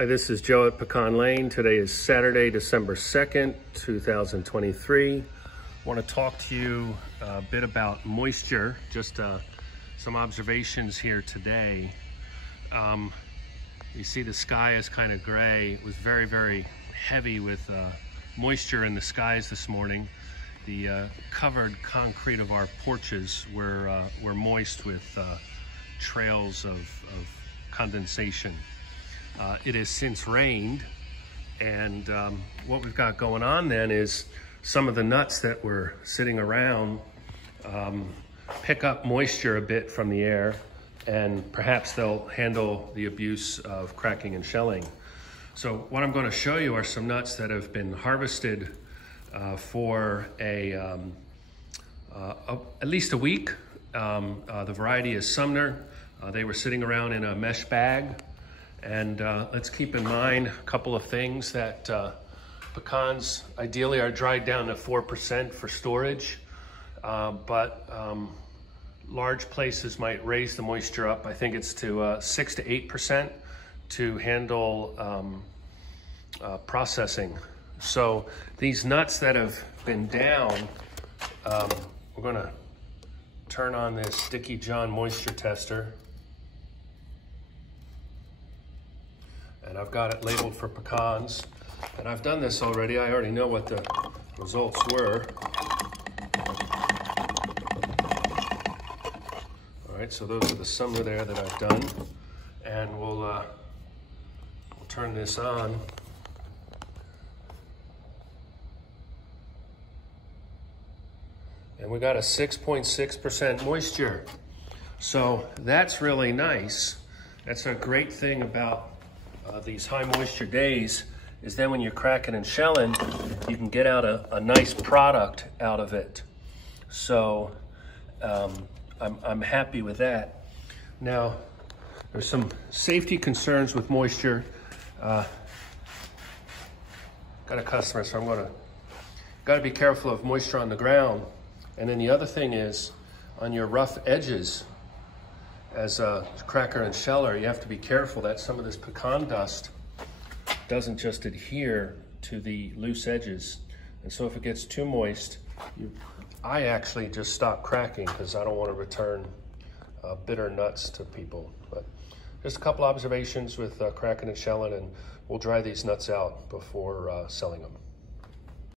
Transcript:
Hi, this is Joe at Pecan Lane. Today is Saturday, December 2nd, 2023. I want to talk to you a bit about moisture, just some observations here today. You see the sky is kind of gray. It was very, very heavy with moisture in the skies this morning. The covered concrete of our porches were moist with trails of condensation. It has since rained, and what we've got going on then is some of the nuts that were sitting around pick up moisture a bit from the air, and perhaps they'll handle the abuse of cracking and shelling. So what I'm going to show you are some nuts that have been harvested for at least a week. The variety is Sumner. They were sitting around in a mesh bag. And let's keep in mind a couple of things, that pecans ideally are dried down to 4% for storage, but large places might raise the moisture up. I think it's to 6 to 8% to handle processing. So these nuts that have been down, we're gonna turn on this Dickie John moisture tester. And I've got it labeled for pecans. And I've done this already. I already know what the results were. All right, so those are the Sumner there that I've done. And we'll turn this on. And we got a 6.6% moisture. So that's really nice. That's a great thing about these high moisture days, is then when you're cracking and shelling, you can get out a nice product out of it. So I'm happy with that. Now, there's some safety concerns with moisture. Got a customer, so got to be careful of moisture on the ground. And then the other thing is, on your rough edges, as a cracker and sheller, you have to be careful that some of this pecan dust doesn't just adhere to the loose edges. And so if it gets too moist, I actually just stop cracking because I don't want to return bitter nuts to people. But just a couple observations with cracking and shelling, and we'll dry these nuts out before selling them.